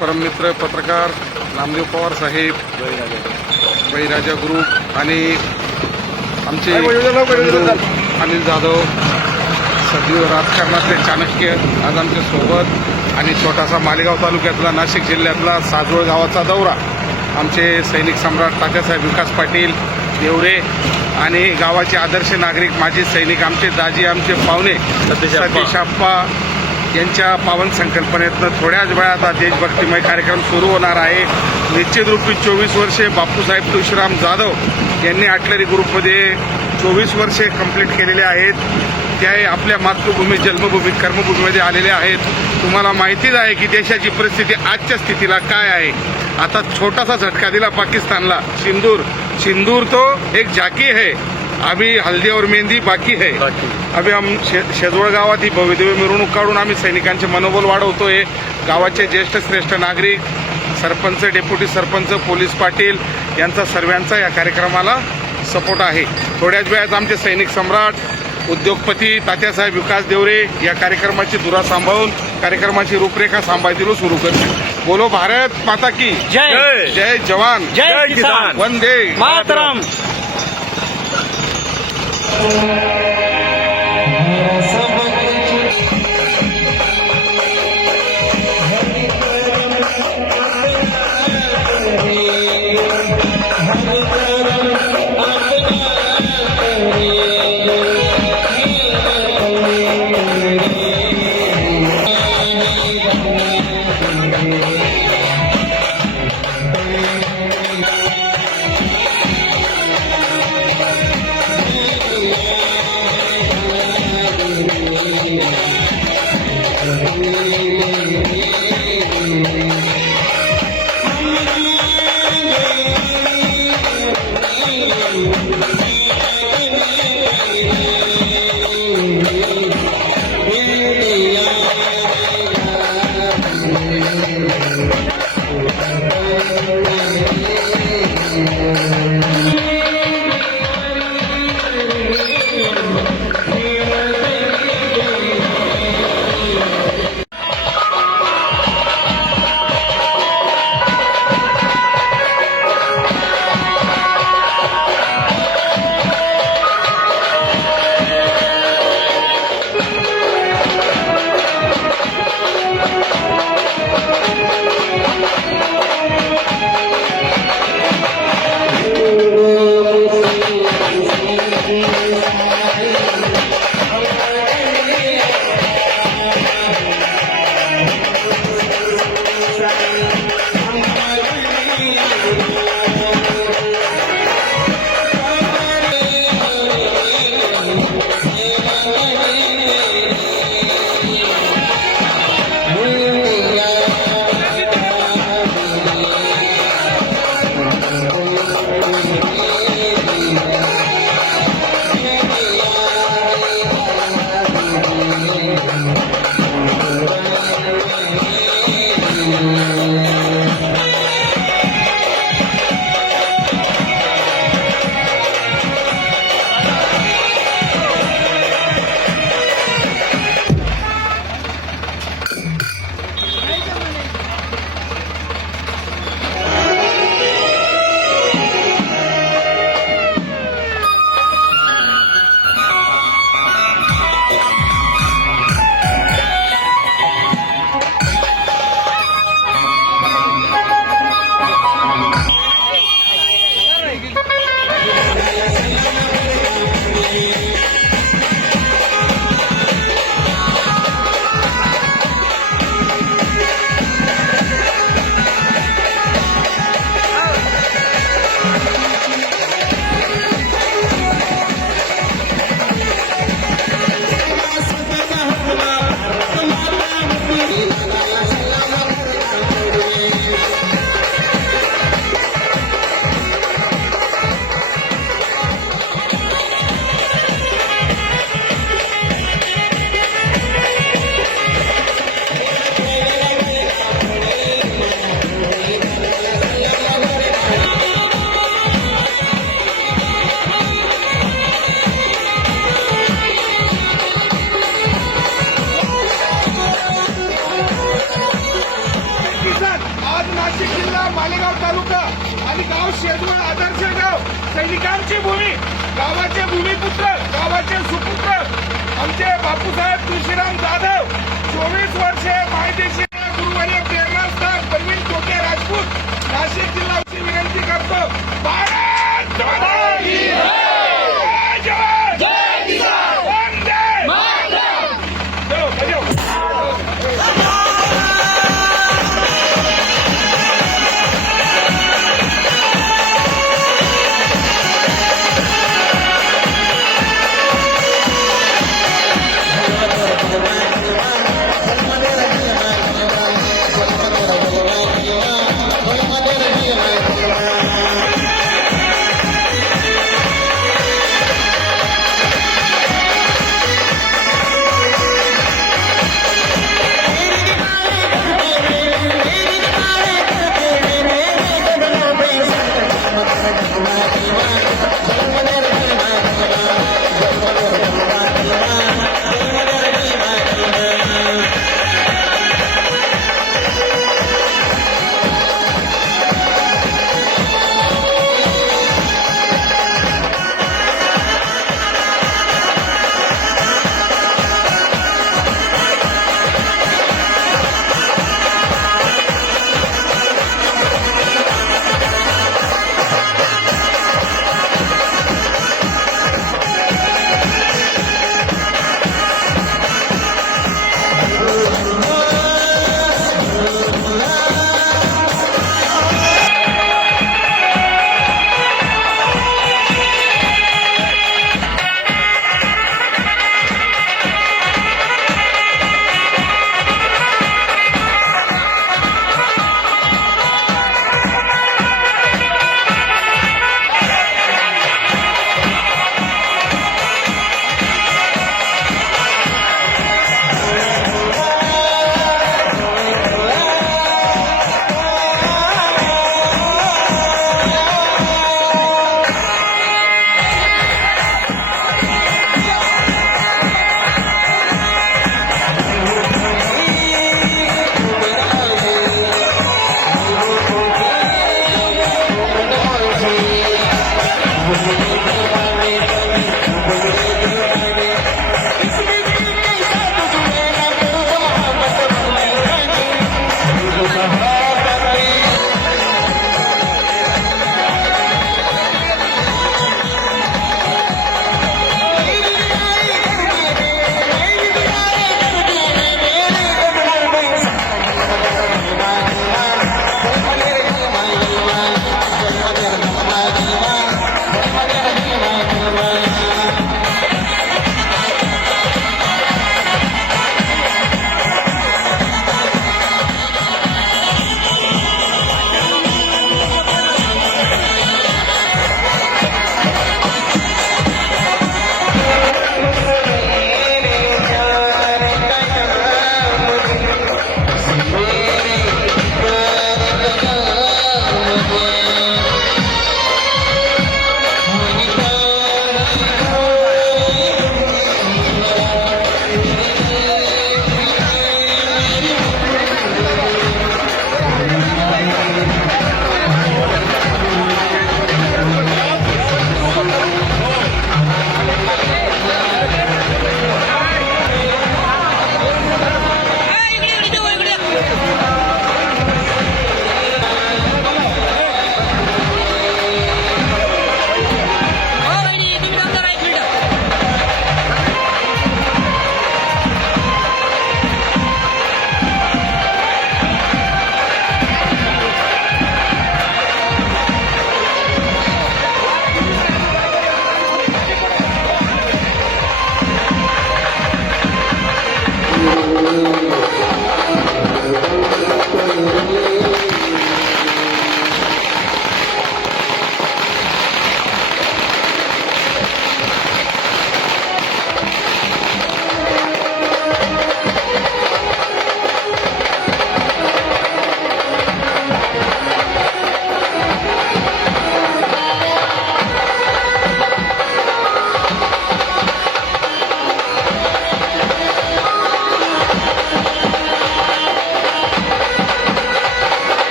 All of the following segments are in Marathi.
परममित्र पत्रकार नामदेव पवार साहेब, बळीराजा ग्रुप आणि आमचे अनिल जाधव, सदैव राजकारणातले चाणक्य आज आमच्या सोबत, आणि छोटासा मालेगाव तालुक्यातला, नाशिक जिल्ह्यातला साजवळ गावाचा दौरा. आमचे सैनिक सम्राट तात्यासाहेब विकास पाटील देवरे आणि गावाचे आदर्श नागरिक, माजी सैनिक, आमचे दाजी, आमचे पाहुणे सतीश आप्पा यांच्या पावन संकल्पनेतनं थोड्याच वेळात हा देशभक्तिमय कार्यक्रम सुरू होणार आहे. निश्चित रूपी 24 वर्षे बापूसाहेब तुळशीराम जाधव यांनी आर्टिलरी ग्रुपमध्ये 24 वर्षे कंप्लीट केलेले आहेत. ते आपल्या मातृभूमी, जन्मभूमी, कर्मभूमीमध्ये आलेले आहेत. तुम्हाला माहितीच आहे की देशाची परिस्थिती आजच्या स्थितीला काय आहे. आता छोटासा झटका दिला पाकिस्तानला. सिंदूर तो एक झाकी है, अभी हल्दी और मेहंदी बाकी है. अभी हम शेजवळ गावात ही भव्यदिव्य मिरवणूक काढून आम्ही सैनिकांचे मनोबल वाढवतोय. गावाचे ज्येष्ठ श्रेष्ठ नागरिक, सरपंच, डेप्युटी सरपंच, पोलीस पाटील यांचा सर्वांचा या कार्यक्रमाला सपोर्ट आहे. थोड्याच वेळात आमचे सैनिक सम्राट, उद्योगपती तात्यासाहेब विकास देवरे या कार्यक्रमाची धुरा सांभाळून कार्यक्रमाची रूपरेखा सांभाळतील, सुरू करतील. बोलो भारत माता की जय. जय जवान, जय किसान, वंदे मातरम. अभिमान आज नाशिक जिल्हा मालेगाव तालुका आणि गाव शेजवळ आदर्श गाव सैनिकांची भूमी गावाचे भूमिपुत्र गावाचे सुपुत्र आमचे बापूसाहेब तुळशीराम जाधव 24 वर्षे मायदेशी गुरुवारी प्रेरणास्थान परवीन टोके राजपूत नाशिक जिल्ह्याची विनंती करतो भारत माता की जय जवान जय किसान वंदे मातरम चलो बजाओ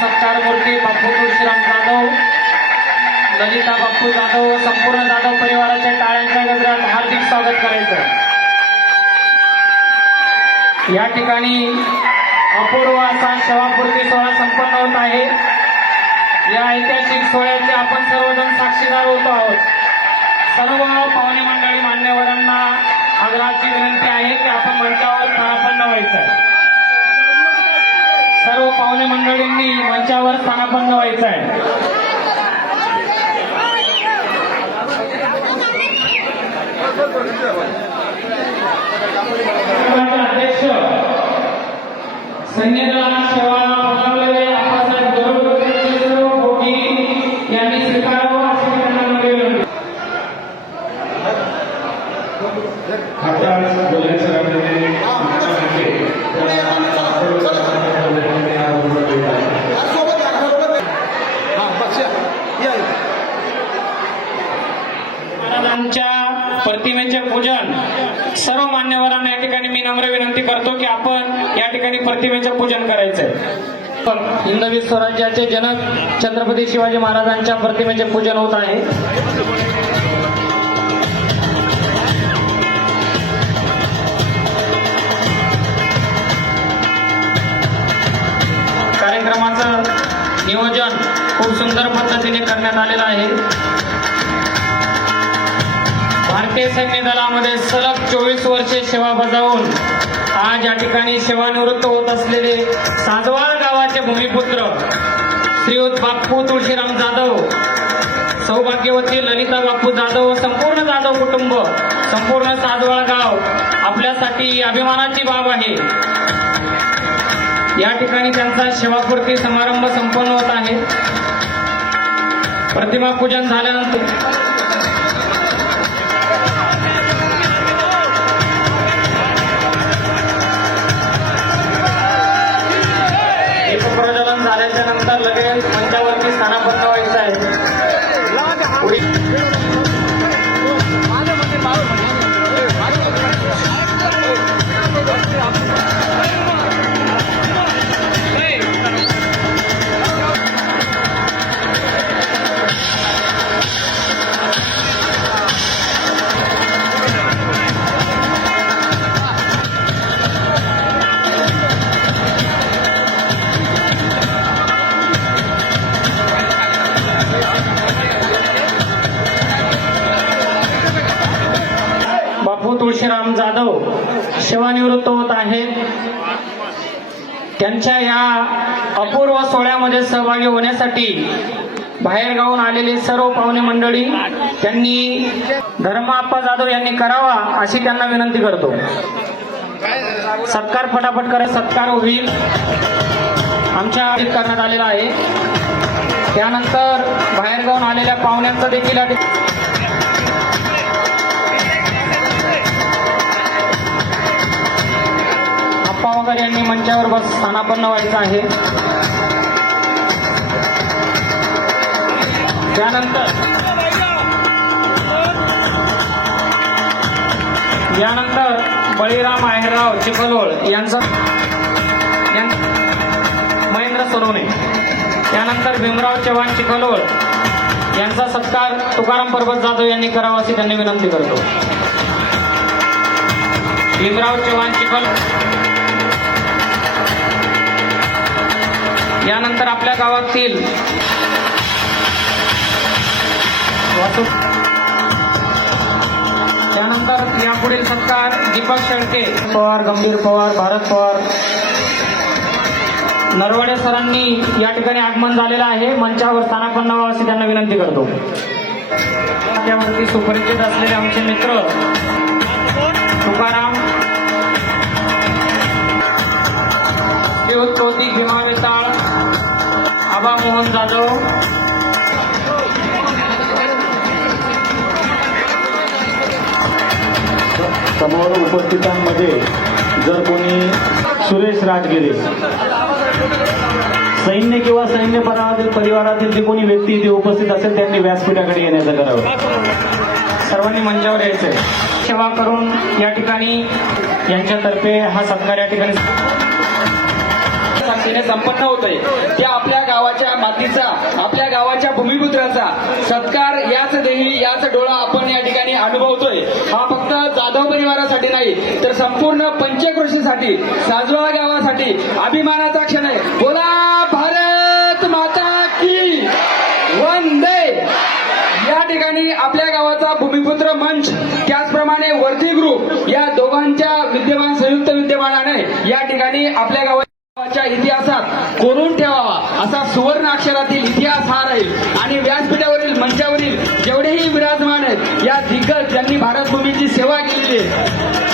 सत्कार मूर्ती बापू तुळशीराम जाधव, ललिता बापू जाधव, संपूर्ण जाधव परिवाराच्या टाळ्यांच्या गजरात हार्दिक स्वागत करायचं. या ठिकाणी अपूर्व असा सेवापूर्ती सोहळा संपन्न होत आहे. या ऐतिहासिक सोहळ्याचे आपण सर्वजण साक्षीदार होत आहोत. सर्व पाहुणे मंडळी मान्यवरांना आग्रहाची विनंती आहे की आपण मंचावर स्थानापन्न व्हायचं आहे. सर्व पाहुणे मंडळींनी मंचावर स्थानापन्न व्हायचं आहे. अध्यक्ष सैन्य दलात सेवा बजावलेले आप्पासाहेब गरुड यांनी स्वीकारावं असे त्यांना विनंती. आता बोलायचं महाराजांच्या प्रतिमेचे पूजन सर्व मान्यवरांना या ठिकाणी मी नम्र विनंती करतो की आपण या ठिकाणी प्रतिमेचे पूजन करायचंय. हिंदवी स्वराज्याचे जनक छत्रपती शिवाजी महाराजांच्या प्रतिमेचे पूजन होत आहे. कार्यक्रमाचं नियोजन खूप सुंदर पद्धतीने करण्यात आलेलं आहे. भारतीय सैन्य दलामध्ये सलग 24 वर्षे सेवा बजावून आज या ठिकाणी सेवानिवृत्त होत असलेले साजवाळ गावाचे भूमिपुत्र श्रीयुत बापू तुळशीराम जाधव, सौभाग्यवती ललिता बापू जाधव, संपूर्ण जाधव कुटुंब, संपूर्ण साजवाळ गाव आपल्यासाठी अभिमानाची बाब आहे. या ठिकाणी त्यांचा सेवापूर्ती समारंभ संपन्न होत आहे. प्रतिमा पूजन झाल्यानंतर प्रज्वलन झाल्याच्या नंतर लगेच मंचावरती स्थानापन्न व्हायचं आहे. बापू तुळशीराम जाधव सेवानिवृत्त होत आहेत. त्यांच्या या अपूर्व सोहळ्यामध्ये सहभागी होण्यासाठी बाहेरगावून आलेले सर्व पाहुणे मंडळी त्यांनी धर्माप्पा जाधव यांनी करावा अशी त्यांना विनंती करतो. सत्कार फटाफट करत सत्कार होईल आमच्या करण्यात आलेला आहे. त्यानंतर बाहेरगावून आलेल्या पाहुण्यांचा देखील वगैरे यांनी मंचावर बस स्थानापन्न व्हायचं आहे. यानंतर बळीराम आहेरराव चिखलोळ यांचा महेंद्र सोनवणे, त्यानंतर भीमराव चव्हाण चिखलोळ यांचा सत्कार तुकाराम पर्वत जाधव यांनी करावा अशी त्यांनी विनंती करतो. भीमराव चव्हाण चिखलोळ. यानंतर आपल्या गावातील त्यानंतर यापुढील सत्कार दीपक शेळके पवार, गंभीर पवार, भारत पवार, नरवडे सरांनी या ठिकाणी आगमन झालेलं आहे. मंचावर स्थानापन्न व्हावं अशी त्यांना विनंती करतो. त्यावरती सुपरिचित असलेले आमचे मित्र तुकाराम, कौतिक भीमा वेताळ, आबा मोहन जाधव, समोर उपस्थितांमध्ये जर कोणी सुरेश राजगिरे, सैन्य किंवा सैन्य परिवारातील जे कोणी व्यक्ती इथे उपस्थित असेल त्यांनी व्यासपीठाकडे येण्याचं करावं. सर्वांनी मंचावर यायचंय. सेवा करून या ठिकाणी यांच्यातर्फे हा सत्कार या ठिकाणी शांतीने संपन्न होतोय. त्या आपल्या गावाच्या मातीचा, आपल्या गावाच्या भूमिपुत्राचा सत्कार याच देही याच डोळा आपण या ठिकाणी अनुभवतोय. हा फक्त जाधव परिवारासाठी नाही तर संपूर्ण पंचक्रोशीसाठी, साजवा गावासाठी अभिमानाचा क्षण आहे. बोला भारत माता की वंदे. या ठिकाणी आपल्या गावाचा भूमिपुत्र मंच, त्याचप्रमाणे वर्धी ग्रुप या दोघांच्या विद्यमान संयुक्त विद्यमानाने या ठिकाणी आपल्या गावाच्या इतिहासात कोरून ठेवावा असा सुवर्ण अक्षरातील इतिहास हा राहील. आणि व्यासपीठावरील मंचावरील जेवढेही विराजमान आहेत या दिग्गज ज्यांनी भारत भूमीची सेवा केलेली आहे.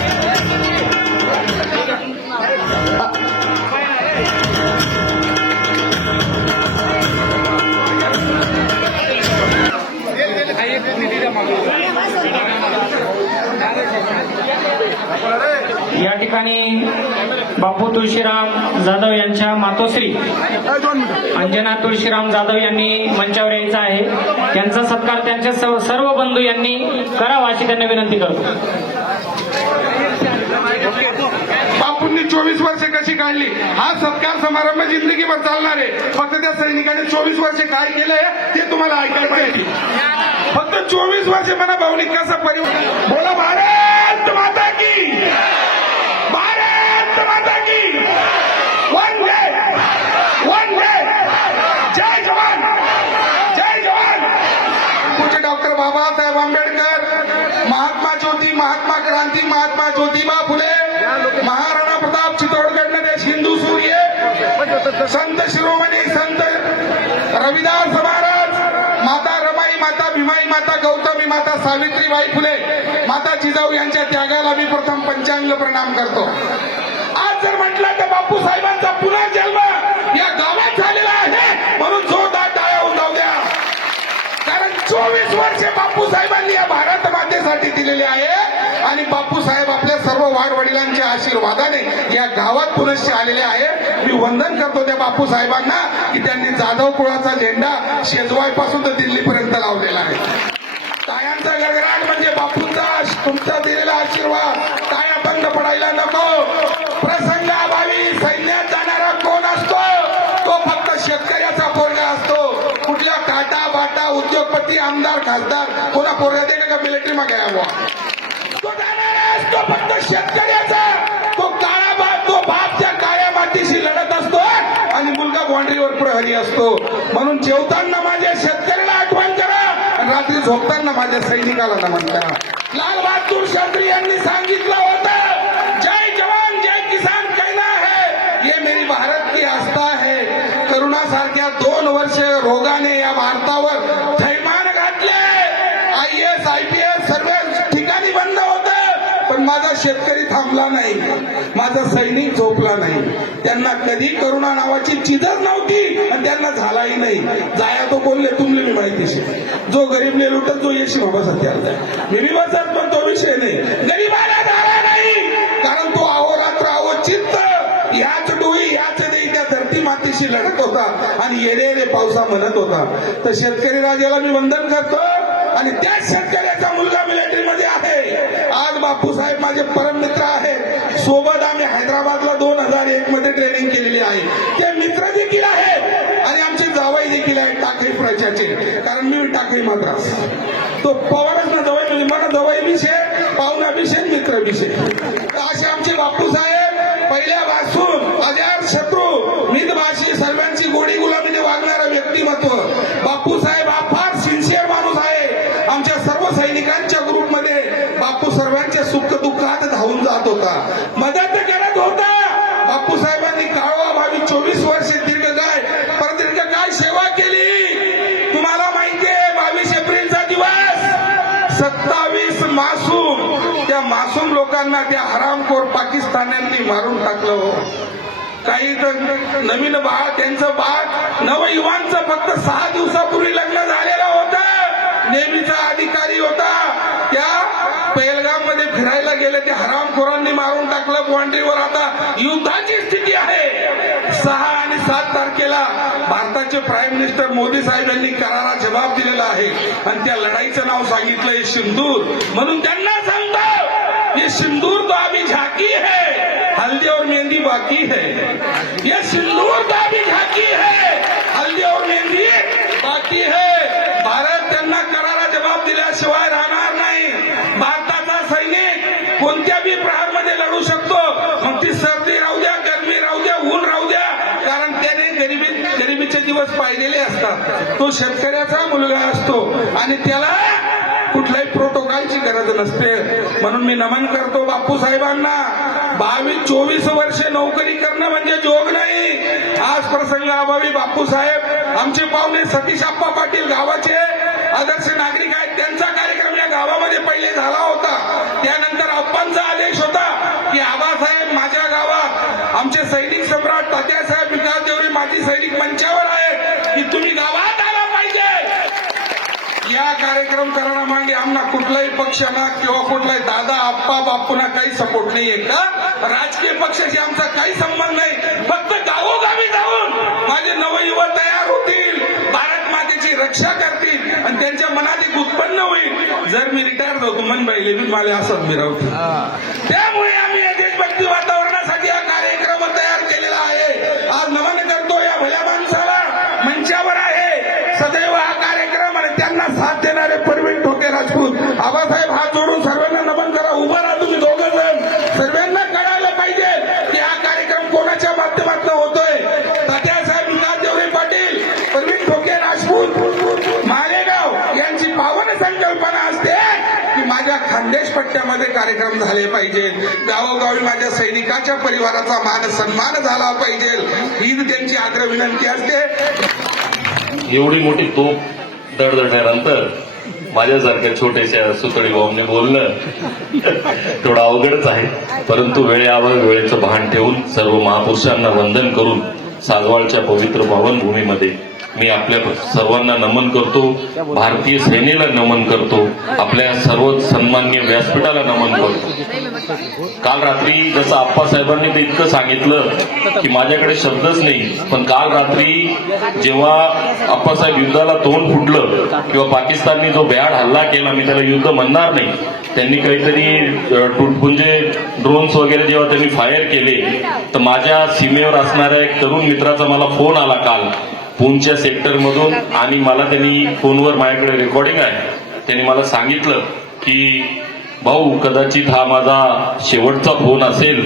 या ठिकाणी बापू तुळशीराम जाधव यांच्या मातोश्री अंजना तुळशीराम जाधव यांनी मंचावर यायचं आहे. त्यांचा सत्कार त्यांच्या सर्व बंधू यांनी करावा अशी त्यांना विनंती करतो. बापूंनी 24 वर्षे कशी काढली हा सत्कार समारंभ जिंदगीभर चालणार आहे. फक्त त्या सैनिकांनी 24 वर्षे काय केलंय ते तुम्हाला ऐकायला पाहिजे. फक्त 24 वर्षे मला भावनिक कसा परिवार. बोला भारत माता की, भारत माता की वंदे वंदे. जय जवान जय जवान. पूज्य डॉक्टर बाबासाहेब आंबेडकर, महात्मा ज्योती, महात्मा क्रांती, महात्मा ज्योतिबा फुले, महाराणा प्रताप, चित्तोडगड नरेश, हिंदू सूर्य, संत शिरोमणी संत रविदास महाराज, माता रमाई, माता भीमाई, माता गौतमी, माता सावित्रीबाई फुले, माता जिजाऊ यांच्या त्यागाला मी प्रथम पंचांग प्रणाम करतो. आज जर म्हटलं तर बापू साहेबांचा पुनर्जन्म या गावात झालेला आहे म्हणून जोरदार टाळ्या होऊन जाऊ द्या. कारण 24 वर्षे बापू साहेबांनी या भारत मातेसाठी दिलेले आहे आणि बापू साहेब आपल्या सर्व वाडवडिलांच्या आशीर्वादाने या गावात पुनश्च आलेले आहे. मी वंदन करतो त्या बापू साहेबांना की त्यांनी जाधव कुळाचा झेंडा शेजवाईपासून तर दिल्लीपर्यंत लावलेला आहे. टाळ्यांचा गडगडाट म्हणजे बापूंचा तुमचा दिलेला आशीर्वाद. टाळ्या बंद पडायला नको. प्रसंगाभावी सैन्यात जाणारा कोण असतो तो फक्त शेतकऱ्याचा पोरगा असतो. कुठल्या काटा बाटा उद्योगपती आमदार खासदार कोणा पोरगा दे का मिलिटरी मा गया हुआ तो जाणारा असतो फक्त शेतकऱ्याचा. तो काळा बाप, तो बाप त्या काळ्या मातीशी लढत असतो आणि मुलगा बाउंड्रीवर प्रहरी असतो. म्हणून जेवताना माझ्या शेतकऱ्याला आठवण करा आणि रात्री झोपताना माझ्या सैनिकाला नमन करा. लाल बहादूर शास्त्री यांनी सांगितलं होतं, जय जवान जय किसान कहना है ये मेरी भारत की आस्था है. करोनासारख्या 2 वर्ष रोगाने या भारतावर थैमान घातले. IAS IPS सर्व ठिकाणी बंद होतं पण माझा शेतकरी थांबला नाही, माझा सैनिक झोपला नाही. त्यांना कधी करुणा नावाची चीजच नव्हती आणि त्यांना झालाही नाही. जाया तो बोलले तुमले मी माहिती शे जो गरीबले लुटत जो येशी बाबा सत्या मी बसत पण तो विषय नाही. गरीबाला झाला नाही कारण तो अहोरात्र अवचित्त याच डोई याच देई त्या धरती मातीशी लढत होता आणि येरे रे पावसा म्हणत होता. तर शेतकरी राजाला मी वंदन करतो आणि त्याच शेतकऱ्याचा मुलगा मिलिटरीमध्ये आहे. आज बापू साहेब माझे परम मित्र आहेत. सोबत आम्ही हैदराबादला 2001 मध्ये ट्रेनिंग केलेली आहे. ते मित्र देखील आहेत आणि आमचे जावई देखील आहेत टाकळी प्रजाचे. कारण मी टाकळी मद्रास तो पवारच ना जवळ म्हणजे मला जवळ विषय पाहुणा विषय मित्र विषय. असे आमचे बापू साहेब पहिल्यापासून अजार शत्रू मितभाषी सर्वांची गोडी गुलामीने वागणारा व्यक्तिमत्व. बापू साहेब हा फार सिन्सिअर माणूस आहे. आमच्या सर्व सैनिकांच्या ग्रुपमध्ये बापू सर्वांच्या सुख दुःखात धावून जात होता, मदत करत होता. बापू साहेबांनी काळोखाभावी 24 वर्षे दीर्घकाळ प्रदीर्घकाळ सेवा केली. तुम्हाला माहितीये 22 एप्रिलचा दिवस 27 मासूम त्या मासूम लोकांना त्या हरामखोर पाकिस्तान्यांनी मारून टाकलं. काही तर नवीन बाळ त्यांचं बाळ नवयुवांचं फक्त 6 दिवसापूर्वी लग्न झालेलं होतं. नेहमीचा अधिकारी होता. त्या पेहलगाम मध्ये फिरायला गेले त्या हरामखोरांनी मारून टाकलं. बाउंड्रीवर आता युद्धाची स्थिती आहे. 6 आणि 7 तारखेला भारताचे प्राईम मिनिस्टर मोदी साहेब यांनी करारा जबाब दिलेला आहे आणि त्या लढाईचं नाव सांगितलंय सिंदूर. म्हणून त्यांना सांगतो ये सिंदूर तो अभी झाकी है, हल्दी और मेहंदी बाकी है. ये सिंदूर तो अभी झाकी है, हल्दी और मेहंदी बाकी है. भारत त्यांना करारा जबाब दिल्याशिवाय राहणार नाही. भारताचा सैनिक कोणत्या बी प्रहारमध्ये लढू शकतो, मग ती सर्दी राहू द्या, गरमी राहू द्या, ऊन राहू द्या, कारण त्याने गरिबीचे दिवस पाहिलेले असतात. तो शेतकऱ्याचा मुलगा असतो आणि त्याला कुठल्याही प्रोटोकॉलची गरज नसते. म्हणून मी नमन करतो बापू साहेबांना. 22-24 वर्षे नोकरी करणं म्हणजे जोग नाही. आज प्रसंग अभावी बापू साहेब आमचे पाहुणे सतीश आप्पा पाटील गावाचे आदर्श नागरिक आहेत. त्यांचा कार्यक्रम या गावामध्ये पहिले झाला होता. त्यानंतर आप्पांचा आदेश होता की आबासाहेब माझ्या गावात आमचे सैनिक सम्राट तात्यासाहेब विकास देवरे माजी सैनिक मंचावर आहे की तुम्ही गावात आला पाहिजे. या कार्यक्रम करण्यामागे आमना कुठलाही पक्षांना किंवा कुठलाही दादा आप्पा बापूंना काही सपोर्ट नाहीये का? राजकीय पक्षाशी आमचा काही संबंध नाही. फक्त गावोगावी जाऊन माझे नवयुवक तयार होतील, भारत मातेची रक्षा करतील आणि त्यांच्या मनात एक उत्पन्न होईल. जर मी रिटायर होतो मन बाईले बी मला असंच मिरवतील. त्यामुळे आम्ही या देशभक्ती वातावरणासाठी हा कार्यक्रम तयार केलेला आहे. आज नमन करतो या भल्या माणसाला, मंचावर आहे सदैव हा कार्यक्रम आणि त्यांना साथ देणारे परवीन ठोके राजपूत. आबासाहेब हात जोडून सर्वांना नमन करा. उभं राहा तुम्ही दोघं जण. सर्वांना कळायला पाहिजे की हा कार्यक्रम कोणाच्या माध्यमातून होतोय. तात्यासाहेब विकास देवरे पाटील, परवीन ठोके राजपूत, मालेगाव यांची पावन संकल्पना असते की माझ्या खानदेश पट्ट्यामध्ये कार्यक्रम झाले पाहिजे. गावोगावी माझ्या सैनिकाच्या परिवाराचा मान सन्मान झाला पाहिजे, ही त्यांची आग्रह विनंती असते. एवढी मोठी तोप दडदडल्यानंतर माझ्यासारख्या छोट्याशा सुतळी भाऊने बोलणं थोडं अवघडच आहे. परंतु वेळेअभावी वेळेचं भान ठेवून सर्व महापुरुषांना वंदन करून साजवाळच्या पवित्र पावनभूमीमध्ये मी आपल्या सर्वांना नमन करतो. भारतीय सेनेला नमन करतो. आपल्या सर्व सन्माननीय व्यासपीठाला नमन करतो. काल रात्री जसं आप्पासाहेबांनी ते इतकं सांगितलं की माझ्याकडे शब्दच नाही. पण काल रात्री जेव्हा आप्पासाहेब युद्धाला तोंड फुटलं किंवा पाकिस्तानने जो भ्याड हल्ला केला, मी त्याला युद्ध म्हणणार नाही, त्यांनी काहीतरी तुटपुंजे ड्रोन्स वगैरे जेव्हा त्यांनी फायर केले, तर माझ्या सीमेवर असणाऱ्या एक तरुण मित्राचा मला फोन आला काल पूंचच्या सेक्टरमधून आणि मला त्यांनी फोनवर, माझ्याकडे रेकॉर्डिंग आहे, त्यांनी मला सांगितलं की भाऊ कदाचित हा माझा शेवटचा फोन असेल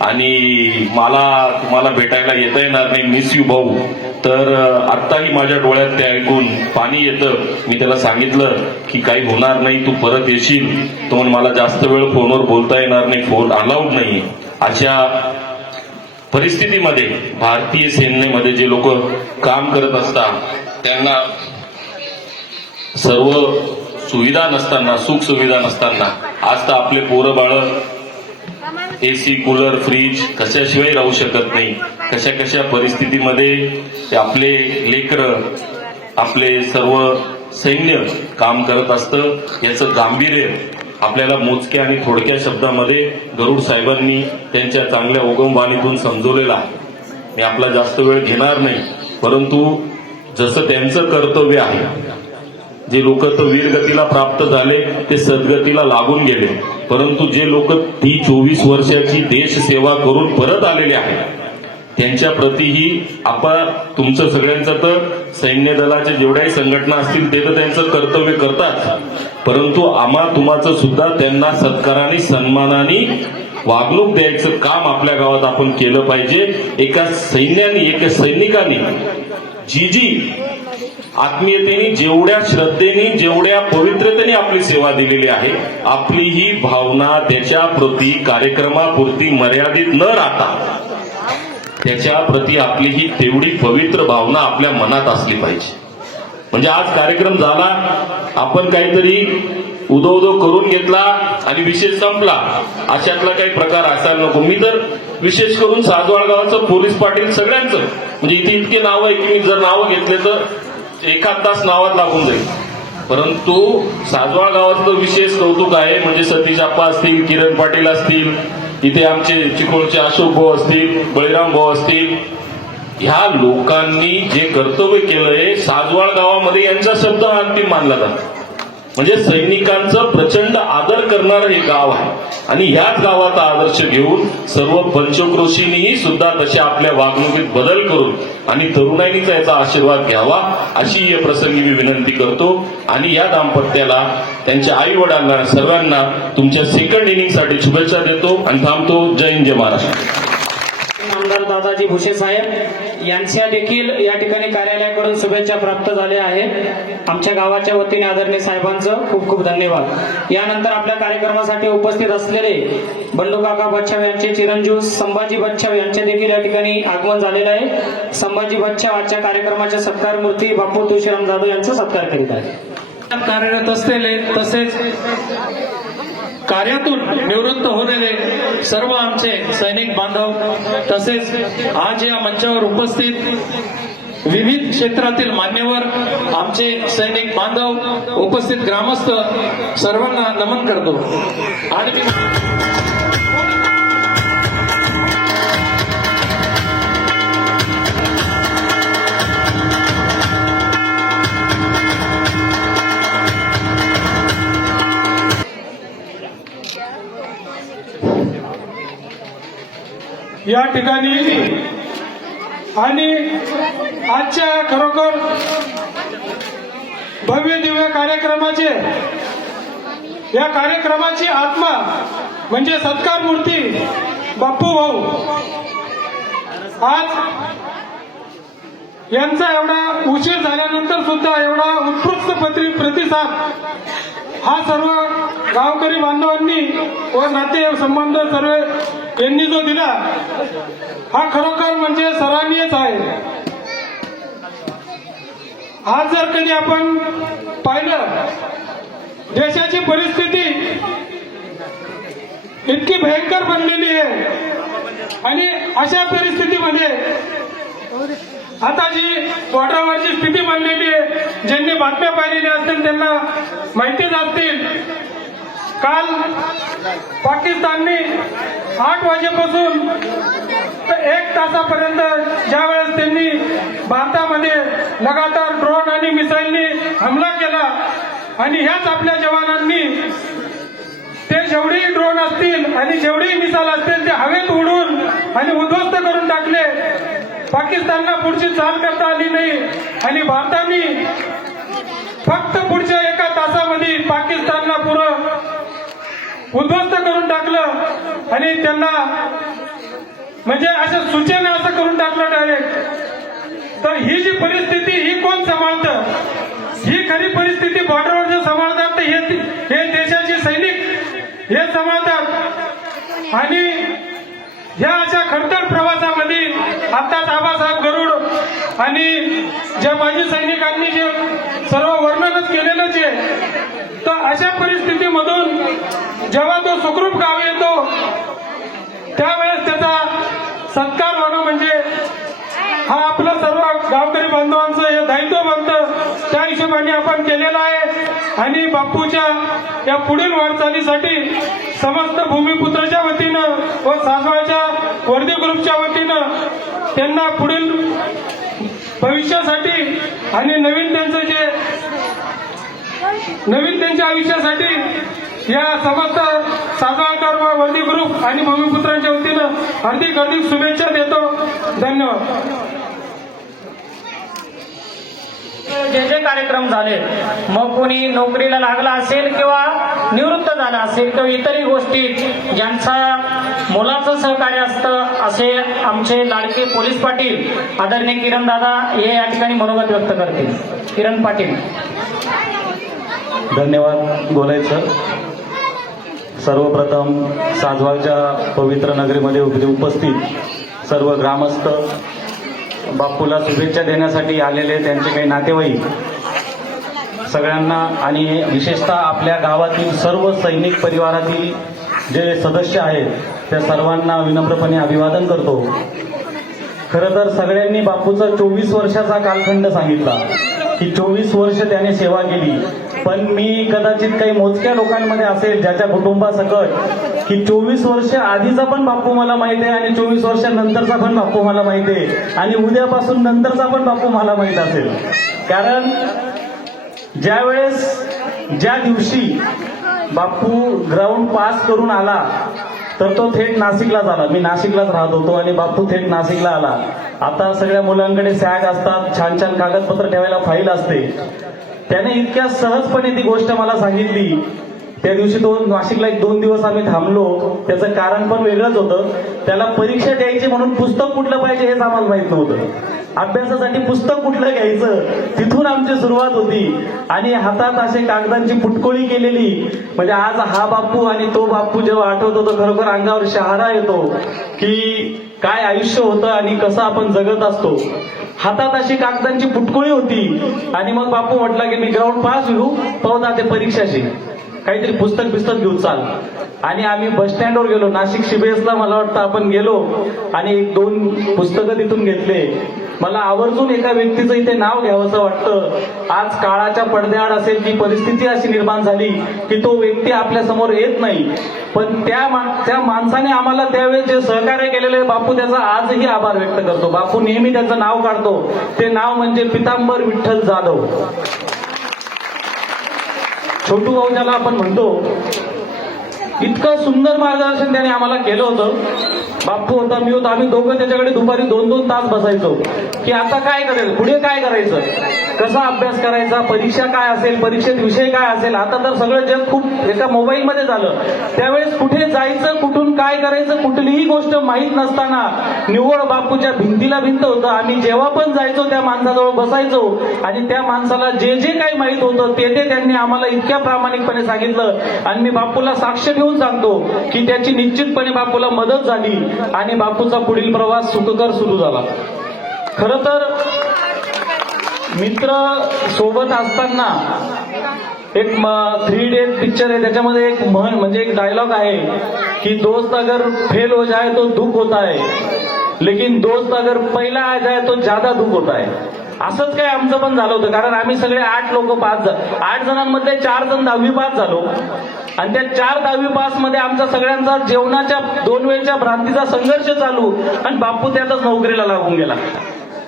आणि मला तुम्हाला भेटायला येता येणार नाही, मिस यू भाऊ. तर आत्ताही माझ्या डोळ्यात ते ऐकून पाणी येतं. मी त्याला सांगितलं की काही होणार नाही, तू परत येशील. तो म्हणून मला जास्त वेळ फोनवर बोलता येणार नाही, फोन अलाउड नाही. अशा परिस्थितीमध्ये भारतीय सेनेमध्ये जे लोक काम करत असतात त्यांना सर्व सुविधा नसताना, सुख सुविधा नसताना, आज तर आपले पोरं बाळ एसी, कूलर, फ्रीज कशाशिवाय राहू शकत नाही. कशा कशा परिस्थितीमध्ये ते आपले लेकरं, आपले सर्व सैन्य काम करत असतं. याचं गांभीर्य आपल्याला मोजक्या आणि थोडक्या शब्दामध्ये गरुड साहेबांनी त्यांच्या चांगल्या उगमवाणीतून समजवलेलं आहे. मी आपला जास्त वेळ घेणार नाही, परंतु जसं त्यांचं कर्तव्य आहे, जे लोक तर वीरगतीला प्राप्त झाले ते सद्गतीला लागून गेले, परंतु जे लोक ती 24 वर्षाची देशसेवा करून परत आलेले आहेत त्यांच्या प्रतीही आपण तुमचं सगळ्यांचं तर सैन्य दलाच्या जेवढ्याही संघटना असतील ते तर त्यांचं कर्तव्य करतात, परंतु आम्हा तुम्हाचं सुद्धा त्यांना सत्काराने सन्मानाने वागणूक द्यायचं काम आपल्या गावात आपण केलं पाहिजे. एका सैनिकाने जी आत्मीयतेने, जेवढ्या श्रद्धेने, जेवढ्या पवित्रतेने आपली सेवा दिलेली आहे, आपली ही भावना त्याच्या प्रती कार्यक्रमापुरती मर्यादित न राहता त्याच्या प्रती आपली ही तेवढी पवित्र भावना आपल्या मनात असली पाहिजे. म्हणजे आज कार्यक्रम झाला, आपण काहीतरी उदो करून घेतला आणि विषय संपला, अशातला काही प्रकार असायला नको. मी तर विशेष करून साजवाळ गावाचं पोलीस पाटील सगळ्यांचं, म्हणजे इथे इतके नावं आहे की मी जर नावं घेतले तर एखाद तास नावात लागून जाईल, परंतु साजवाळ गावाचं विशेष कौतुक आहे. म्हणजे सतीश आप्पा असतील, किरण पाटील असतील, इथे आमचे चिकोळचे अशोक भाऊ असतील, बळीराम भाऊ असतील, ह्या लोकांनी जे कर्तव्य केलंय साजवाळ गावामध्ये यांचा शब्द हा अंतिम मानला जातो. म्हणजे सैनिकांचं प्रचंड आदर करणारं हे गाव आहे आणि ह्याच गावाचा आदर्श घेऊन सर्व पंचक्रोशींनीही सुद्धा तशा आपल्या वागणुकीत बदल करून आणि तरुणाईचा याचा आशीर्वाद घ्यावा अशी या प्रसंगी मी विनंती करतो. आणि या दाम्पत्याला त्यांच्या आई वडिलांना सर्वांना तुमच्या सेकंड इनिंगसाठी शुभेच्छा देतो आणि थांबतो. जय हिंद, जय महाराष्ट्र. आमदार दादाजी भुसे साहेब यांच्या देखील या ठिकाणी कार्यालयाकडून शुभेच्छा प्राप्त झाल्या आहेत. आमच्या गावाच्या वतीने आदरणीय साहेबांचं खूप खूप धन्यवाद. यानंतर आपल्या कार्यक्रमासाठी उपस्थित असलेले बंडू काका बच्छाव यांचे चिरंजीव संभाजी बच्छाव यांचे देखील या ठिकाणी आगमन झालेलं आहे. संभाजी बच्छाव आजच्या कार्यक्रमाचे सत्कार मूर्ती बापू तुळशीराम जाधव यांचा सत्कार करीत आहे. कार्यरत असलेले तसेच कार्यातून निवृत्त होलेले सर्व आमचे सैनिक बांधव तसेच आज या मंचावर उपस्थित विविध क्षेत्रातील मान्यवर आमचे सैनिक बांधव उपस्थित ग्रामस्थ सर्वांना नमन करतो. आणि या ठिकाणी आणि आजच्या खरोखर भव्य दिव्य कार्यक्रमाचे या कार्यक्रमाची आत्मा म्हणजे सत्कार मूर्ती बापू भाऊ आज यांचा एवढा उशीर झाल्यानंतर सुद्धा एवढा उत्कृष्ट प्रतिसाद हा सर्व गावकरी बांधवांनी व नाते संबंध सर्व यांनी जो दिला हा खरोखर म्हणजे सराहनीयच आहे. आज जर कधी आपण पाहिलं देशाची परिस्थिती इतकी भयंकर बनलेली आहे आणि अशा परिस्थितीमध्ये आता जी बॉर्डरवरची स्थिती बनलेली आहे ज्यांनी बातम्या पाहिलेल्या असतील त्यांना माहितीच असतील. काल पाकिस्तानने 8 वाजेपासून 1 तासापर्यंत ज्या वेळेस त्यांनी भारतामध्ये लगातार ड्रोन आणि मिसाईलनी हमला केला आणि ह्याच आपल्या जवानांनी ते जेवढेही ड्रोन असतील आणि जेवढेही मिसाईल असतील ते हवेत उडून आणि उद्ध्वस्त करून टाकले. पाकिस्तानला पुढची चाल करता आली नाही आणि भारताने फक्त पुढच्या 1 तासामध्ये पाकिस्तानला पुरं उद्ध्वस्त करून टाकलं आणि त्यांना म्हणजे अशा सूचना असं करून टाकलं डायरेक्ट. तर ही जी परिस्थिती ही कोण सांभाळतं? ही खरी परिस्थिती बॉर्डरवर जे सांभाळतात हे देशाचे सैनिक हे सांभाळतात. आणि ह्या अशा खडतर प्रवासामध्ये आताच आबासाहेब गरुड आणि ज्या माजी सैनिकांनी जे सर्व वर्णनच केलेलंच आहे. तर अशा परिस्थितीमधून जेव्हा तो सुखरूप गाव येतो त्यावेळेस त्याचा सत्कार होणं म्हणजे हा आपलं सर्व गावकरी बांधवांचं हे दायित्व बनतं. त्या हिशोबाने आपण केलेलं आहे आणि बापूच्या या पुढील वाटचालीसाठी समस्त भूमिपुत्राच्या वतीनं व सासवडच्या वर्दी ग्रुपच्या वतीनं त्यांना पुढील भविष्यासाठी आणि नवीन त्यांच्या आयुष्यासाठी या समस्त सासवडकर व वर्दी ग्रुप आणि भूमिपुत्रांच्या वतीनं हार्दिक हार्दिक शुभेच्छा देतो. धन्यवाद. जे कार्यक्रम झाले मग कोणी नोकरीला लागला असेल किंवा निवृत्त झाला असेल किंवा इतरही गोष्टीत ज्यांचा मोलाचं सहकार्य असतं असे आमचे लाडके पोलीस पाटील आदरणीय किरण दादा हे या ठिकाणी मनोगत व्यक्त करतील. किरण पाटील. धन्यवाद बोलायचं. सर्वप्रथम साजवालच्या पवित्र नगरीमध्ये उपस्थित सर्व ग्रामस्थ बापूला शुभेच्छा देण्यासाठी आलेले त्यांचे काही नातेवाईक सगळ्यांना आणि विशेषतः आपल्या गावातील सर्व सैनिक परिवारातील जे सदस्य आहेत त्या सर्वांना विनम्रपणे अभिवादन करतो. खरं तर सगळ्यांनी बापूचा 24 वर्षाचा कालखंड सांगितला की 24 वर्ष त्याने सेवा केली पण मी कदाचित काही मोजक्या लोकांमध्ये असेल ज्याच्या कुटुंबासकट की 24 वर्ष आधीचा पण बाप्पू मला माहित आहे आणि 24 वर्षानंतरचा पण बाप्पू मला माहित आहे आणि उद्यापासून नंतरचा पण बाप्पू मला माहित असेल. कारण ज्या दिवशी बाप्पू ग्राउंड पास करून आला तर तो थेट नाशिकलाच आला. मी नाशिकलाच राहत होतो आणि बाप्पू थेट नाशिकला आला. आता सगळ्या मुलांकडे सॅग असतात, छान छान कागदपत्र ठेवायला फाईल असते. त्याने इतक्या सहजपणे ती गोष्ट मला सांगितली. त्या दिवशी तो नाशिकला 1-2 दिवस आम्ही थांबलो. त्याचं कारण पण वेगळंच होतं. त्याला परीक्षा द्यायची म्हणून पुस्तक कुठलं पाहिजे हेच आम्हाला माहित नव्हतं. अभ्यासासाठी पुस्तक कुठलं घ्यायचं तिथून आमची सुरुवात होती. आणि हातात असे कागदांची पुटकोळी केलेली. म्हणजे आज हा बाप्पू आणि तो बाप्पू जेव्हा आठवतो तर खरोखर अंगावर शहारा येतो की काय आयुष्य होतं आणि कसं आपण जगत असतो. हातात अशी कागदांची पुटकोळी होती आणि मग बाप्पू म्हटला की मी ग्राउंड पास घेऊ, पाहू ते परीक्षाची काहीतरी पुस्तक घेऊन चाल. आणि आम्ही बस स्टँडवर गेलो. नाशिक शिबेसला मला वाटतं आपण गेलो आणि 1-2 पुस्तकं तिथून घेतले. मला आवर्जून एका व्यक्तीचं इथे नाव घ्यावंसं वाटतं. आज काळाच्या पडद्याआड असेल ती परिस्थिती अशी निर्माण झाली की तो व्यक्ती आपल्या समोर येत नाही. पण त्या माणसाने आम्हाला त्यावेळेस जे सहकार्य केलेले बापू त्याचा आजही आभार व्यक्त करतो. बापू नेहमी त्याचं नाव काढतो. ते नाव म्हणजे पितांबर विठ्ठल जाधव. छोटू भाऊ ज्याला आपण म्हणतो. इतकं सुंदर मार्गदर्शन त्याने आम्हाला केलं होतं. बाप्पू होता, मी होतो. आम्ही दोघं त्याच्याकडे दुपारी 2-2 तास बसायचो की आता काय करायचं, पुढे काय करायचं, कसा अभ्यास करायचा, परीक्षा काय असेल, परीक्षेत विषय काय असेल. आता तर सगळं जग खूप एका मोबाईलमध्ये झालं. त्यावेळेस कुठे जायचं, कुठून काय करायचं, कुठलीही गोष्ट माहीत नसताना निव्वळ बापूच्या भिंतीला भिंत होतं. आम्ही जेव्हा पण जायचो त्या माणसाजवळ बसायचो आणि त्या माणसाला जे जे काही माहीत होतं ते त्यांनी आम्हाला इतक्या प्रामाणिकपणे सांगितलं. आणि मी बापूला साक्ष घेऊन सांगतो की त्याची निश्चितपणे बापूला मदत झाली आणि बापूचा पुढील प्रवास सुखकर सुरू झाला. खरं तर मित्र सोबत असताना एक 3 इडियट पिक्चर आहे, त्याच्यामध्ये एक म्हण म्हणजे एक डायलॉग आहे की दोस्त अगर फेल हो जाए तो दुख होता है, लेकिन दोस्त अगर पहिला आ जाए तो ज्यादा दुख होता है. असंच काय आमचं पण झालं होतं. कारण आम्ही सगळे 8 लोक 8 जणांमध्ये 4 जण 10वी पास झालो आणि त्या 4 10वी पास मध्ये आमचा सगळ्यांचा जेवणाच्या 2 वेळच्या भ्रांतीचा संघर्ष चालू आणि बापू त्यातच नोकरीला लागून गेला.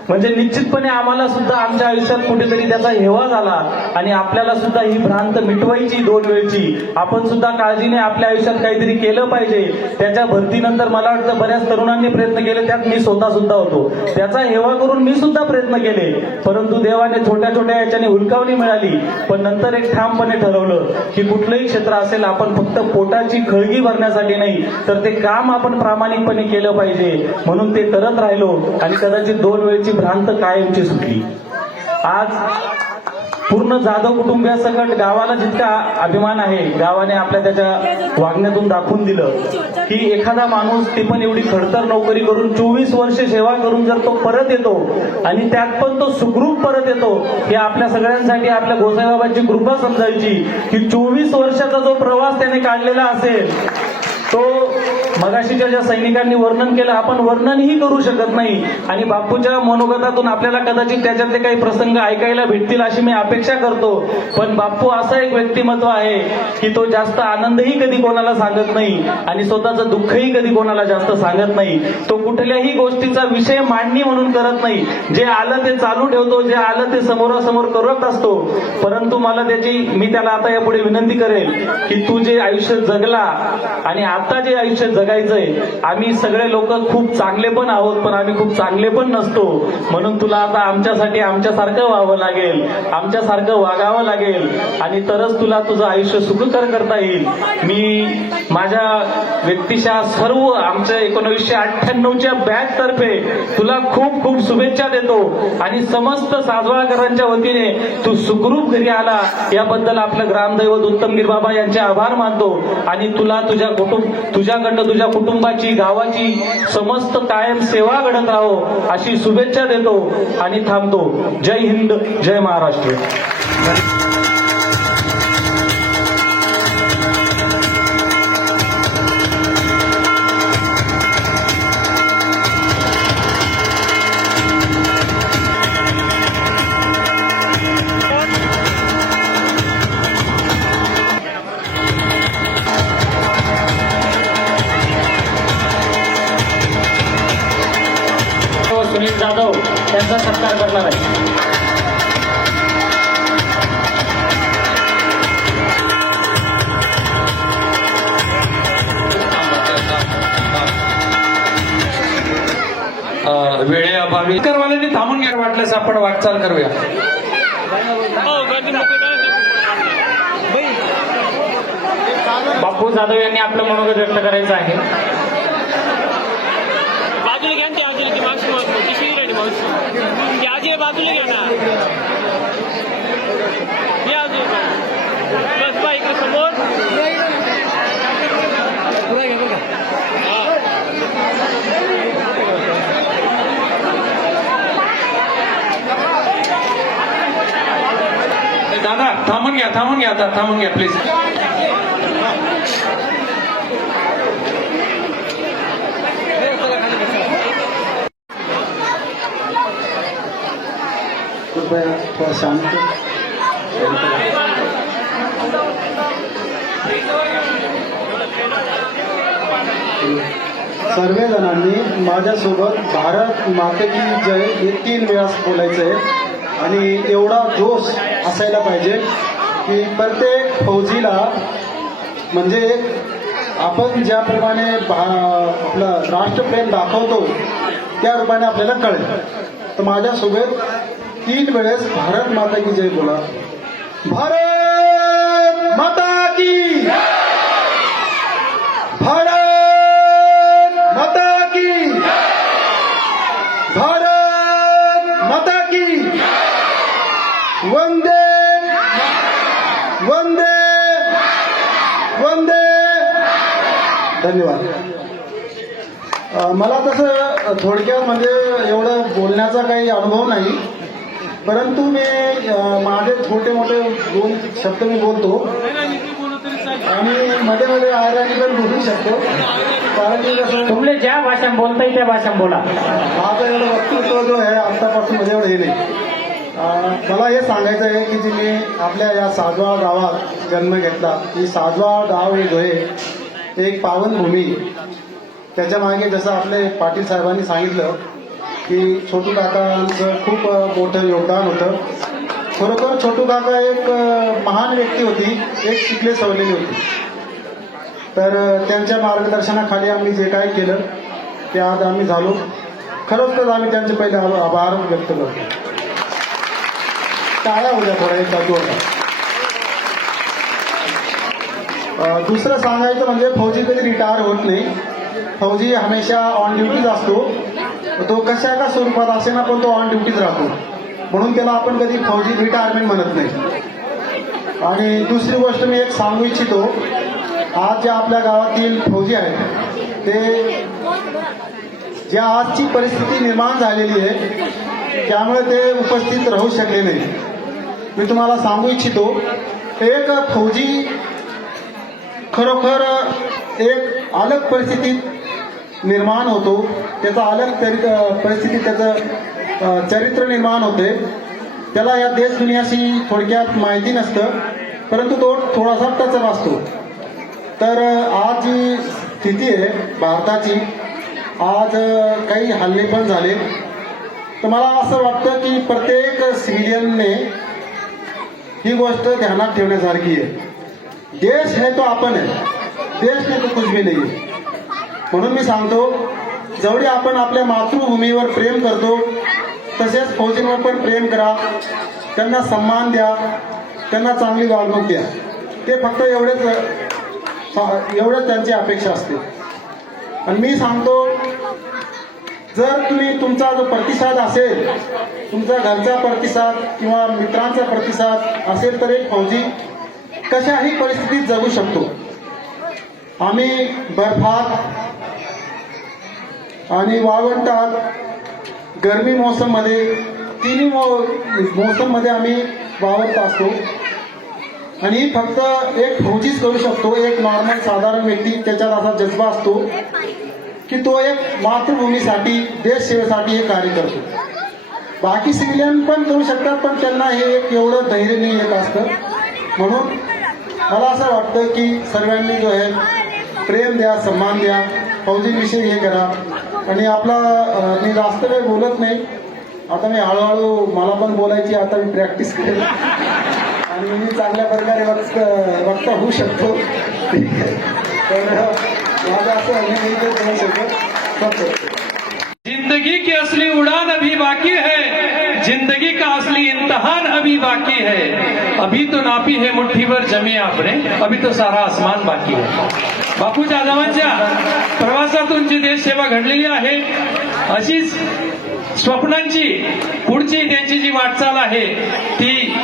म्हणजे निश्चितपणे आम्हाला सुद्धा आमच्या आयुष्यात कुठेतरी त्याचा हेवा झाला आणि आपल्याला सुद्धा ही भ्रांत मिटवायची 2 वेळची. आपण सुद्धा काळजीने आपल्या आयुष्यात काहीतरी केलं पाहिजे. त्याच्या भरतीनंतर मला वाटतं बऱ्याच तरुणांनी प्रयत्न केले, त्यात मी स्वतः सुद्धा होतो. त्याचा हेवा करून मी सुद्धा प्रयत्न केले, परंतु देवाने छोट्या छोट्या याच्याने हुलकावणी मिळाली. पण नंतर एक ठामपणे ठरवलं की कुठलंही क्षेत्र असेल आपण फक्त पोटाची खळगी भरण्यासाठी नाही तर ते काम आपण प्रामाणिकपणे केलं पाहिजे. म्हणून ते करत राहिलो आणि कदाचित 2 वेळची भ्रांत कायमची सुटली. आज पूर्ण जाधव कुटुंबियासकट गावाला जितका अभिमान आहे, गावाने आपल्या त्याच्या वागण्यातून दाखवून दिलं की एखादा माणूस ते पण एवढी खडतर नोकरी करून 24 वर्ष सेवा करून जर तो परत येतो आणि त्यात पण तो सुखरूप परत येतो, हे आपल्या सगळ्यांसाठी आपल्या गोसाईबाबांची कृपा समजायची की 24 वर्षाचा जो प्रवास त्याने काढलेला असेल तो मगाशीच्या ज्या सैनिकांनी वर्णन केलं आपण वर्णनही करू शकत नाही. आणि बापूच्या मनोगतातून आपल्याला कदाचित त्याच्यातले काही प्रसंग ऐकायला भेटतील अशी मी अपेक्षा करतो. पण बापू असं एक व्यक्तिमत्व आहे की तो जास्त आनंदही कधी कोणाला सांगत नाही आणि स्वतःचं दुःखही कधी कोणाला जास्त सांगत नाही. तो कुठल्याही गोष्टीचा विषय मांडणी म्हणून करत नाही. जे आलं ते चालू ठेवतो, जे आलं ते समोरासमोर करत असतो. परंतु मला मी त्याला आता यापुढे विनंती करेल की तू जे आयुष्य जगला आणि आता जे आयुष्य जगायचंय, आम्ही सगळे लोक खूप चांगले पण आहोत पण आम्ही खूप चांगले पण नसतो. म्हणून तुला आता आमच्यासाठी आमच्यासारखं व्हावं लागेल, आमच्यासारखं वागावं लागेल आणि तरच तुला तुझं आयुष्य सुखकर करता येईल. मी माझ्या व्यक्तिशः सर्व आमच्या 1998च्या बॅच तर्फे तुला खूप खूप शुभेच्छा देतो आणि समस्त साजवाळकरांच्या वतीने तू सुखरूप घरी आला याबद्दल आपलं ग्रामदैवत उत्तमगीर बाबा यांचे आभार मानतो आणि तुला तुझ्याकडनं तुझ्या कुटुंबाची गावाची समस्त कायम सेवा घडत राहो अशी शुभेच्छा देतो आणि थांबतो. जय हिंद, जय महाराष्ट्र. सत्कार करणार आहे. वेळेअभावी करवाल्यांनी थांबून घ्या, वाटल्यास आपण वाटचाल करूया. बापू जाधव यांनी आपलं मनोगत व्यक्त करायचं आहे. बाजूला घ्या ना, बाजूला ती मागची मागची शिवी राहिली मागची ती आजी बाजूला घ्या ना. या अजून बस बा इकडे समोर. दादा थांबून घ्या आता, थांबून घ्या प्लीज. कृपया थोडा शांत. सर्वजणांनी माझ्यासोबत भारत माते की जय हे 3 वेळा बोलायचं आहे आणि एवढा जोश असायला पाहिजे की प्रत्येक फौजीला म्हणजे आपण ज्याप्रमाणे आपलं राष्ट्रप्रेम दाखवतो त्या रूपाने आपल्याला कळेल. तर माझ्यासोबत 3 वेळेस भारत माता की जय बोला. भारत माता की, भारत माता की, भारत माता की, वंदे वंदे वंदे. धन्यवाद. मला तसं थोडक्यात म्हणजे एवढं बोलण्याचा काही अनुभव नाही, परंतु मी माझे छोटे मोठे 2 शब्द मी बोलतो आणि मध्ये मध्ये आयराणी पण बोलू शकतो, कारण की कसं तुमले ज्या भाषा बोलता येईल त्या भाषा बोला. माझं एवढं वक्तृत्व जो आहे आत्तापासून म्हणजे एवढं हे नाही. मला हे सांगायचं आहे की जी मी आपल्या या साजवाळ गावात जन्म घेतला. ही साजवाळ गाव हे जो आहे एक पावनभूमी. त्याच्या मागे जसं आपले पाटील साहेबांनी सांगितलं की छोटू काकांचं खूप मोठं योगदान होतं. खरोखर छोटू काका एक महान व्यक्ती होती, एक शिकले सवरलेली होती. तर त्यांच्या मार्गदर्शनाखाली आम्ही जे काय केलं ते आज आम्ही झालो. खरंच तर आम्ही त्यांचे पहिले आभार व्यक्त करतो. टाळ्या उद्या थोडा एक होता. दुसरं सांगायचं म्हणजे फौजी कधी रिटायर होत नाही. फौजी हमेशा ऑन ड्युटीज असतो. तो कशा का स्वरूपात असे ना, पण तो ऑन ड्युटीज राहतो. म्हणून त्याला आपण कधी फौजी रिटायरमेंट म्हणत नाही. आणि दुसरी गोष्ट मी एक सांगू इच्छितो, आज ज्या आपल्या गावातील फौजी आहेत ते ज्या आजची परिस्थिती निर्माण झालेली आहे त्यामुळे ते उपस्थित राहू शकले नाही. मी तुम्हाला सांगू इच्छितो, एक फौजी खरोखर एक अलग परिस्थितीत निर्माण होतो. त्याचा अलग परिस्थितीत त्याचं चरित्र निर्माण होते. त्याला या देश दुनियाशी थोडक्यात माहिती नसतं, परंतु तो थोडासा टचअप असतो. तर आज जी स्थिती आहे भारताची, आज काही हल्ले पण झाले. तर मला असं वाटतं की प्रत्येक सिव्हिलियनने ही गोष्ट ध्यानात ठेवण्यासारखी आहे. देश है तो आपण आहे, देश नाही तो कुछ भी नाही आहे. म्हणून मी सांगतो, जेवढी आपण आपल्या मातृभूमीवर प्रेम करतो तसेच फौजींवर पण प्रेम करा. त्यांना सन्मान द्या, त्यांना चांगली वागणूक द्या. ते फक्त एवढेच त्यांची अपेक्षा असते. आणि मी सांगतो, जर तुम्ही तुमचा जो प्रतिसाद असेल, तुमचा घरचा प्रतिसाद किंवा मित्रांचा प्रतिसाद असेल तर एक फौजी कशाही परिस्थितीत जगू शकतो. आम्ही बर्फात आणि वाळवंटात गरमी मोसममध्ये तिन्ही मोसममध्ये आम्ही वावरत असतो. आणि फक्त एक फौजीच करू शकतो. एक नॉर्मल साधारण व्यक्ती त्याच्यात असा जज्बा असतो की तो एक मातृभूमीसाठी देश सेवेसाठी हे कार्य करतो. बाकी सिव्हिलियन पण करू शकतात, पण त्यांना हे एक एवढं धैर्य नाही येत असतं. म्हणून मला असं वाटतं की सर्वांनी जो आहे प्रेम द्या, सन्मान द्या, फौजीविषयी हे करा. आणि आपला मी जास्त वेळ बोलत नाही, आता मी हळूहळू मला पण बोलायची आता मी प्रॅक्टिस करेल आणि मी चांगल्या प्रकारे वक्ता होऊ शकतो. तर माझं असं मी इथे बोलू शकतो. जिंदगी की असली उड़ान अभी बाकी है, जिंदगी का असली इम्तहान अभी बाकी है. अभी तो नापी है मुट्ठी भर जमी आपने, अभी तो सारा आसमान बाकी है. बापू जाधवांच्या प्रवासातून जी देशसेवा घडलेली आहे, अशीच स्वप्नांची पुढची त्यांची जी वाटचाल आहे ती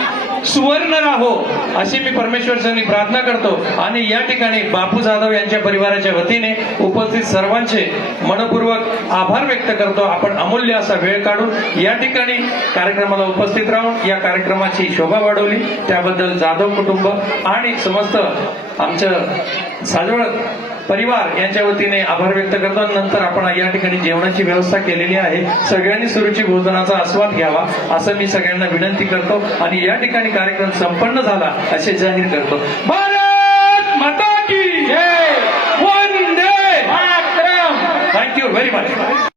सुवर्ण राहो अशी मी परमेश्वरचरणी प्रार्थना करतो. आणि या ठिकाणी बापू जाधव यांच्या परिवाराच्या वतीने उपस्थित सर्वांचे मनपूर्वक आभार व्यक्त करतो. आपण अमूल्य असा वेळ काढून या ठिकाणी कार्यक्रमाला उपस्थित राहून या कार्यक्रमाची शोभा वाढवली त्याबद्दल जाधव कुटुंब आणि समस्त आमचं साजवळ परिवार यांच्या वतीने आभार व्यक्त करतो. नंतर आपण या ठिकाणी जेवणाची व्यवस्था केलेली आहे. सगळ्यांनी सुरुची भोजनाचा आस्वाद घ्यावा असं मी सगळ्यांना विनंती करतो आणि या ठिकाणी कार्यक्रम संपन्न झाला असे जाहीर करतो. भारत माता की जय. वंदे मातरम. Thank you very much.